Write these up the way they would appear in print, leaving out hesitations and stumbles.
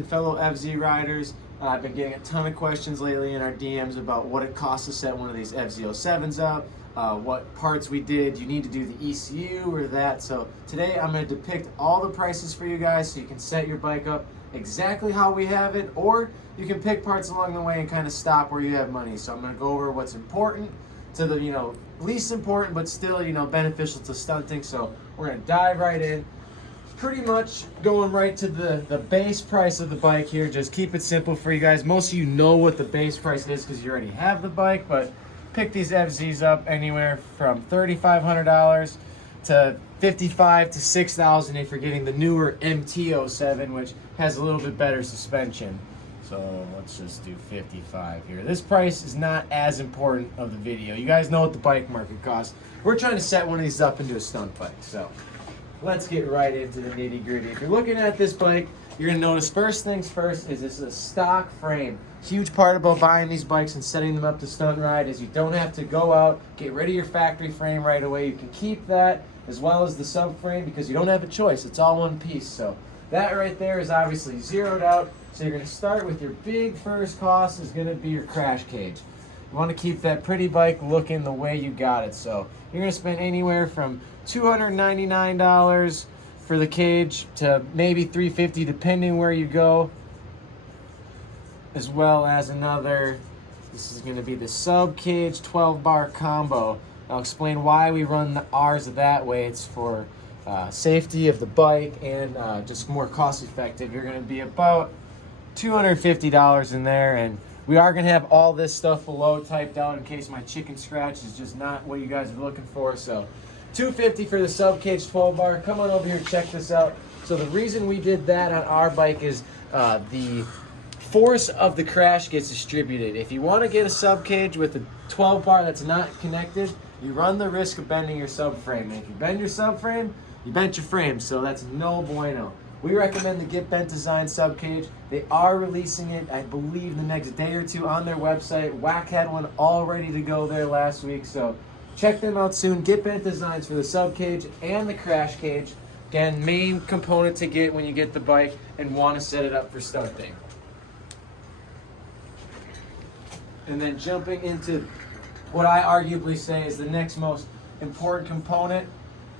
and fellow FZ riders. I've been getting a ton of questions lately in our DMs about what it costs to set one of these MT-07s up, what parts we did. You need to do the ECU or that. So today I'm going to depict all the prices for you guys so you can set your bike up exactly how we have it, or you can pick parts along the way and kind of stop where you have money. So I'm going to go over what's important to the least important but still beneficial to stunting. So we're going to dive right in. Pretty much going right to the base price of the bike here. Just keep it simple for you guys. Most of you know what the base price is because you already have the bike, but pick these FZs up anywhere from $3,500 to $55,000 to $6,000 if you're getting the newer MT-07, which has a little bit better suspension. So let's just do 55 here. This price is not as important of the video. You guys know what the bike market costs. We're trying to set one of these up into a stunt bike. So let's get right into the nitty gritty. If you're looking at this bike, you're gonna notice first things first is this is a stock frame. Huge part about buying these bikes and setting them up to stunt ride is you don't have to go out, get rid of your factory frame right away. You can keep that as well as the subframe because you don't have a choice. It's all one piece. So that right there is obviously zeroed out. So you're gonna start with your big first cost is gonna be your crash cage. You want to keep that pretty bike looking the way you got it. So you're going to spend anywhere from $299 for the cage to maybe $350 depending where you go. As well as this is going to be the sub cage 12 bar combo. I'll explain why we run ours that way. It's for safety of the bike and just more cost effective. You're going to be about $250 in there, and we are going to have all this stuff below typed out in case my chicken scratch is just not what you guys are looking for. So $250 for the sub cage 12 bar. Come on over here, check this out. So the reason we did that on our bike is the force of the crash gets distributed. If you want to get a sub cage with a 12 bar that's not connected, you run the risk of bending your subframe. And if you bend your subframe, you bent your frame. So that's no bueno. We recommend the Get Bent Design sub cage. They are releasing it, I believe, the next day or two on their website. Whack had one all ready to go there last week, so check them out soon. Get Bent Designs for the sub cage and the crash cage. Again, main component to get when you get the bike and want to set it up for stunting. And then jumping into what I arguably say is the next most important component,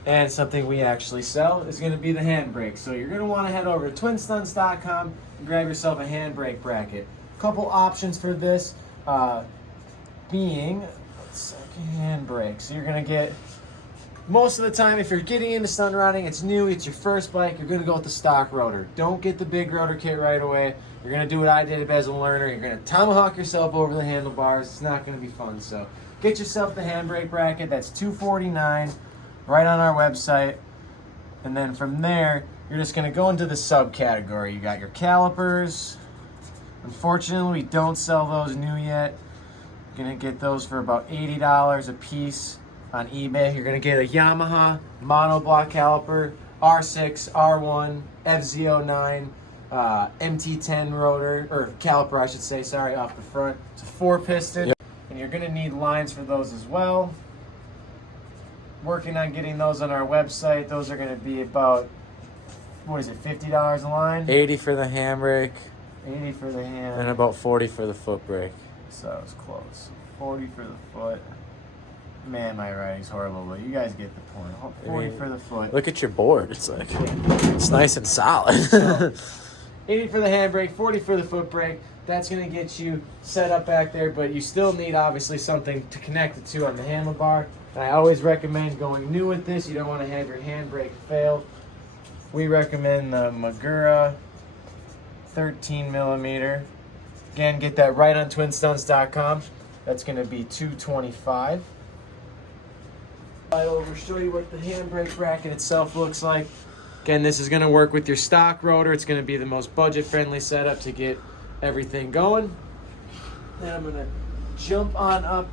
and something we actually sell, is going to be the handbrake. So you're going to want to head over to Twinstunts.com and grab yourself a handbrake bracket. A couple options for this being handbrake. So you're going to get, most of the time if you're getting into stunt riding, it's new, it's your first bike, you're going to go with the stock rotor. Don't get the big rotor kit right away. You're going to do what I did as a learner. You're going to tomahawk yourself over the handlebars. It's not going to be fun. So get yourself the handbrake bracket. That's $249. right on our website. And then from there, you're just going to go into the subcategory. You got your calipers. Unfortunately, we don't sell those new yet. You're going to get those for about $80 a piece on eBay. You're going to get a Yamaha monoblock caliper, R6, R1, FZ09, MT-10 rotor, or caliper I should say, sorry, off the front. It's a 4-piston. Yep. And you're going to need lines for those as well. Working on getting those on our website. Those are going to be about, what is it, $50 a line? 80 for the handbrake. 80 for the hand. And about 40 for the foot brake. So it was close. 40 for the foot. Man, my writing's horrible, but you guys get the point. 40 for the foot. Look at your board. It's like, it's nice and solid. So, 80 for the handbrake, 40 for the foot brake. That's going to get you set up back there, but you still need, obviously, something to connect it to on the handlebar. And I always recommend going new with this. You don't want to have your handbrake fail. We recommend the Magura 13 millimeter. Again, get that right on Twinstunts.com. That's going to be $225. I'll show you what the handbrake bracket itself looks like. Again, this is going to work with your stock rotor. It's going to be the most budget-friendly setup to get everything going. Then I'm going to jump on up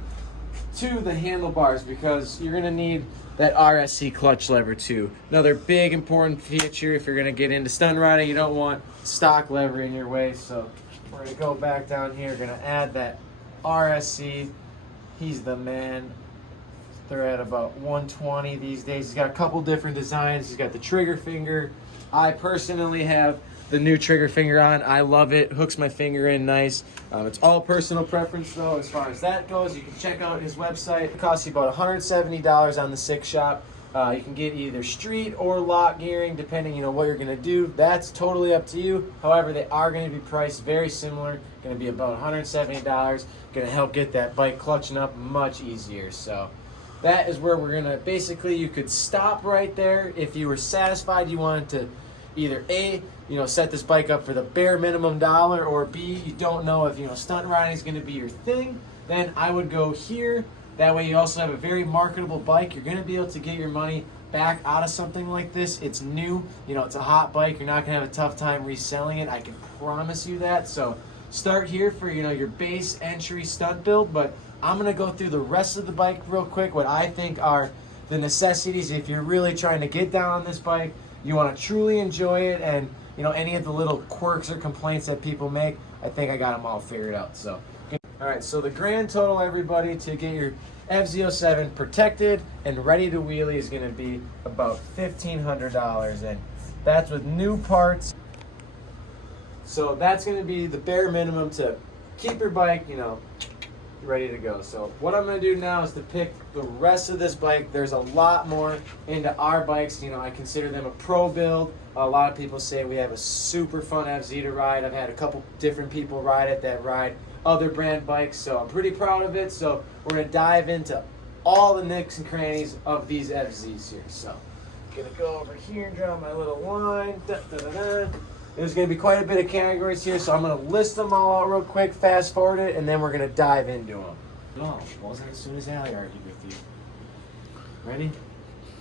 to the handlebars because you're going to need that RSC clutch lever too. Another big important feature if you're going to get into stunt riding. You don't want stock lever in your way, so we're going to go back down here. We're going to add that RSC. He's the man. They're at about 120 these days. He's got a couple different designs. He's got the trigger finger. I personally have the new trigger finger on. I love it. Hooks my finger in nice. It's all personal preference though as far as that goes. You can check out his website. It costs you about $170 on the Six Shop. You can get either street or lock gearing depending what you're going to do. That's totally up to you. However, they are going to be priced very similar. Going to be about $170. Going to help get that bike clutching up much easier. So that is where we're going to basically, you could stop right there if you were satisfied you wanted to either A, set this bike up for the bare minimum dollar, or B, you don't know if stunt riding is going to be your thing, then I would go here. That way you also have a very marketable bike. You're going to be able to get your money back out of something like this. It's new, it's a hot bike. You're not going to have a tough time reselling it. I can promise you that. So start here for your base entry stunt build, but I'm going to go through the rest of the bike real quick, what I think are the necessities if you're really trying to get down on this bike, you want to truly enjoy it, and any of the little quirks or complaints that people make, I think I got them all figured out. So all right, so the grand total, everybody, to get your MT-07 protected and ready to wheelie is going to be about $1,500, and that's with new parts. So that's going to be the bare minimum to keep your bike, ready to go. So what I'm going to do now is to pick the rest of this bike. There's a lot more into our bikes. I consider them a pro build. A lot of people say we have a super fun FZ to ride. I've had a couple different people ride it that ride other brand bikes, so I'm pretty proud of it. So we're going to dive into all the nicks and crannies of these FZs here. So I'm going to go over here and draw my little line. There's going to be quite a bit of categories here, so I'm going to list them all out real quick, fast forward it, and then we're going to dive into them. Oh, wasn't as soon as Allie argued with you. Ready?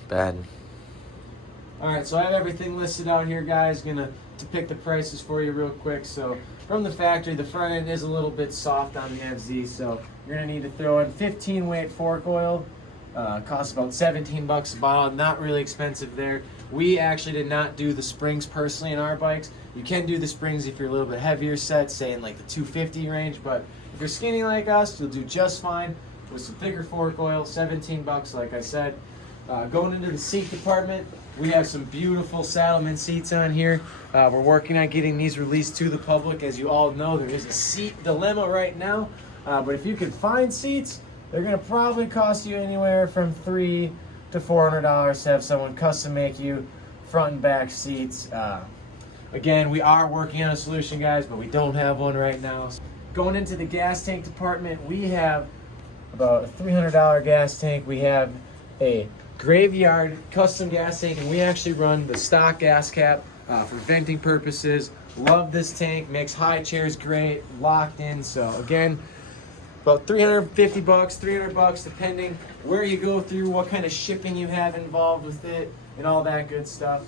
Bad. All right, so I have everything listed out here, guys. Gonna to pick the prices for you real quick. So from the factory, the front end is a little bit soft on the FZ, so you're gonna need to throw in 15 weight fork oil. Costs about 17 bucks a bottle. Not really expensive there. We actually did not do the springs personally in our bikes. You can do the springs if you're a little bit heavier set, say in like the 250 range, but if you're skinny like us, you'll do just fine with some thicker fork oil. 17 bucks, like I said. Going into the seat department, we have some beautiful Saddlemen seats on here. We're working on getting these released to the public. As you all know, there is a seat dilemma right now. But if you can find seats, they're going to probably cost you anywhere from $300 to $400 to have someone custom make you front and back seats. Again, we are working on a solution, guys, but we don't have one right now. Going into the gas tank department, we have about a $300 gas tank. We have a Graveyard custom gas tank, and we actually run the stock gas cap for venting purposes. Love this tank, makes high chairs great, locked in. So again, about 350 bucks, 300 bucks, depending where you go through, what kind of shipping you have involved with it, and all that good stuff.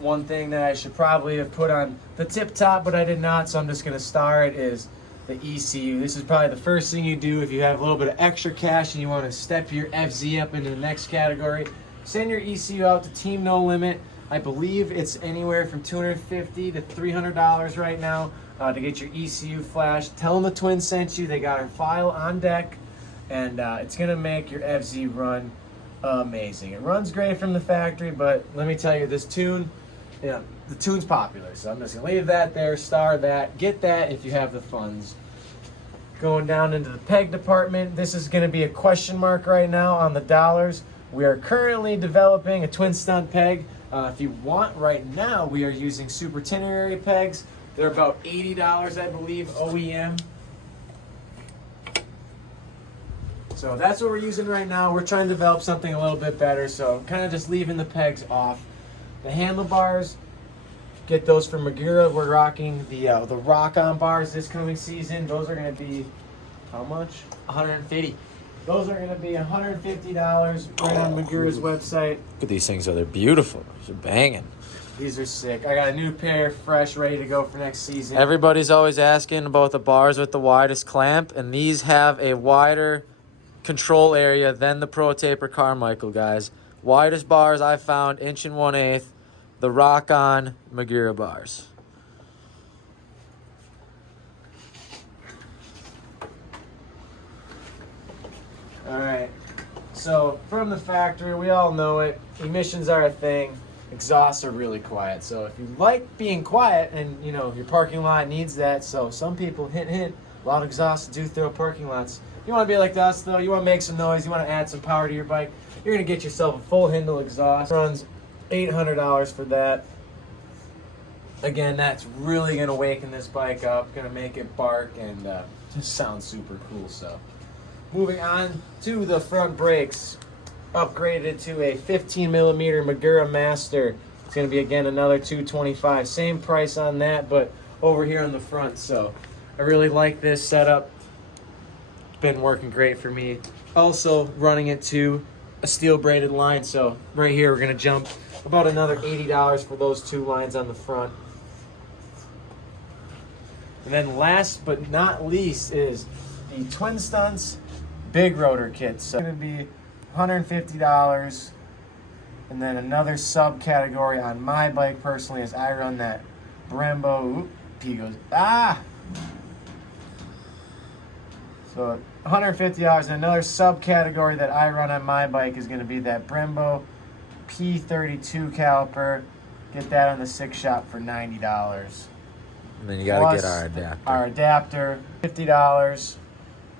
One thing that I should probably have put on the tip top, but I did not, so I'm just gonna star it, is the ECU. This is probably the first thing you do if you have a little bit of extra cash and you want to step your FZ up into the next category. Send your ECU out to Team No Limit. I believe it's anywhere from $250 to $300 right now to get your ECU flashed. Tell them the Twins sent you. They got our file on deck, and it's going to make your FZ run amazing. It runs great from the factory, but let me tell you, this tune, the tune's popular, so I'm just going to leave that there, star that, get that if you have the funds. Going down into the peg department, this is going to be a question mark right now on the dollars. We are currently developing a twin stunt peg. If you want right now, we are using super itinerary pegs. They're about $80, I believe, OEM. So that's what we're using right now. We're trying to develop something a little bit better, so I'm kind of just leaving the pegs off. The handlebars, get those from Magura. We're rocking the rock-on bars this coming season. Those are going to be, how much? $150. Those are going to be $150 right on Magura's website. Look at these things, though. They're beautiful. They're banging. These are sick. I got a new pair, fresh, ready to go for next season. Everybody's always asking about the bars with the widest clamp, and these have a wider control area than the Pro Taper Carmichael, guys. Widest bars I found, 1 1/8, the Rock-On Magura bars. All right, so from the factory, we all know it. Emissions are a thing. exhausts are really quiet. So if you like being quiet, and you know your parking lot needs that, so some people hint a lot of exhausts do throw parking lots. You want to be like us though, you want to make some noise, you want to add some power to your bike, you're going to get yourself a full Hindle exhaust. Runs $800 for that. Again, that's really going to waken this bike up, going to make it bark, and just sound super cool. So moving on to the front brakes, upgraded to a 15 millimeter Magura Master. It's going to be, again, another $225. Same price on that, but over here on the front. So I really like this setup. It's been working great for me. Also running it to a steel braided line. So right here, we're going to jump about another $80 for those two lines on the front. And then last but not least is the Twinstunts Big Rotor Kit. So it's going to be $150. And then another subcategory on my bike personally is I run that Brembo. P goes, So $150. And another subcategory that I run on my bike is going to be that Brembo P32 Caliper. Get that on the 6-shop for $90. And then you got to get our adapter. Our adapter, $50.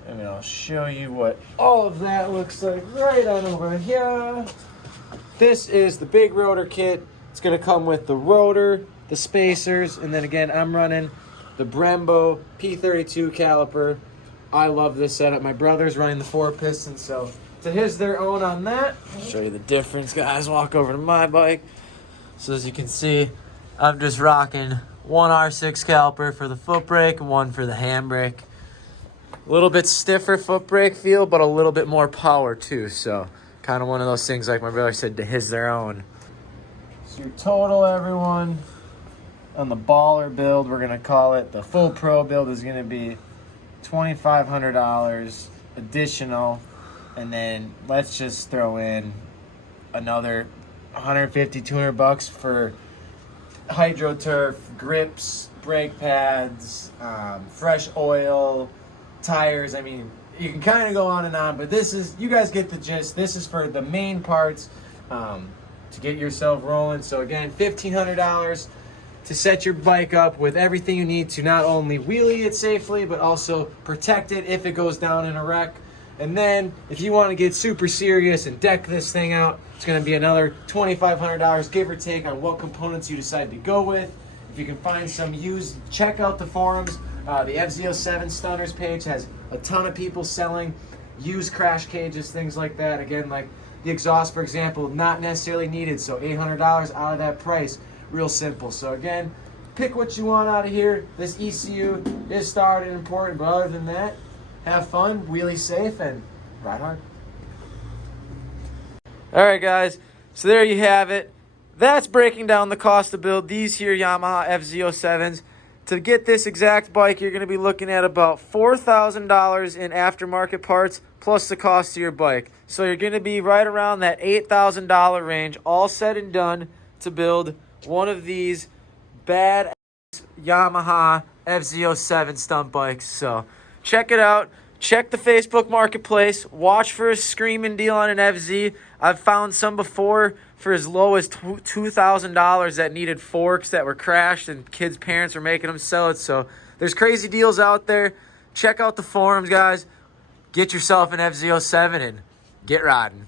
And I'll show you what all of that looks like right on over here. This is the Big Rotor Kit. It's going to come with the rotor, the spacers, and then again, I'm running the Brembo P32 Caliper. I love this setup. My brother's running the 4-piston, so to his their own on that. I'll show you the difference, guys. Walk over to my bike. So as you can see, I'm just rocking one R6 caliper for the foot brake and one for the handbrake. A little bit stiffer foot brake feel, but a little bit more power too. So kind of one of those things, like my brother said, to his their own. So your total, everyone, on the baller build, we're going to call it the full pro build, is going to be $2,500 additional. And then let's just throw in another $150-200 for hydro turf, grips, brake pads, fresh oil, tires. I mean, you can kind of go on and on, but this is, you guys get the gist. This is for the main parts to get yourself rolling. So again, $1,500 to set your bike up with everything you need to not only wheelie it safely, but also protect it if it goes down in a wreck. And then if you want to get super serious and deck this thing out, it's going to be another $2,500, give or take, on what components you decide to go with. If you can find some used, check out the forums. The MT-07 Stunners page has a ton of people selling used crash cages, things like that. Again, like the exhaust, for example, not necessarily needed, so $800 out of that price. Real simple. So again, pick what you want out of here. This ECU is started and important, but other than that, have fun, wheelie safe, and ride hard. All right, guys. So there you have it. That's breaking down the cost to build these here Yamaha FZ07s. To get this exact bike, you're going to be looking at about $4,000 in aftermarket parts plus the cost of your bike. So you're going to be right around that $8,000 range, all said and done, to build one of these bad Yamaha FZ07 stunt bikes. So check it out. Check the Facebook Marketplace. Watch for a screaming deal on an FZ. I've found some before for as low as $2,000 that needed forks that were crashed and kids' parents were making them sell it. So there's crazy deals out there. Check out the forums, guys. Get yourself an FZ07 and get riding.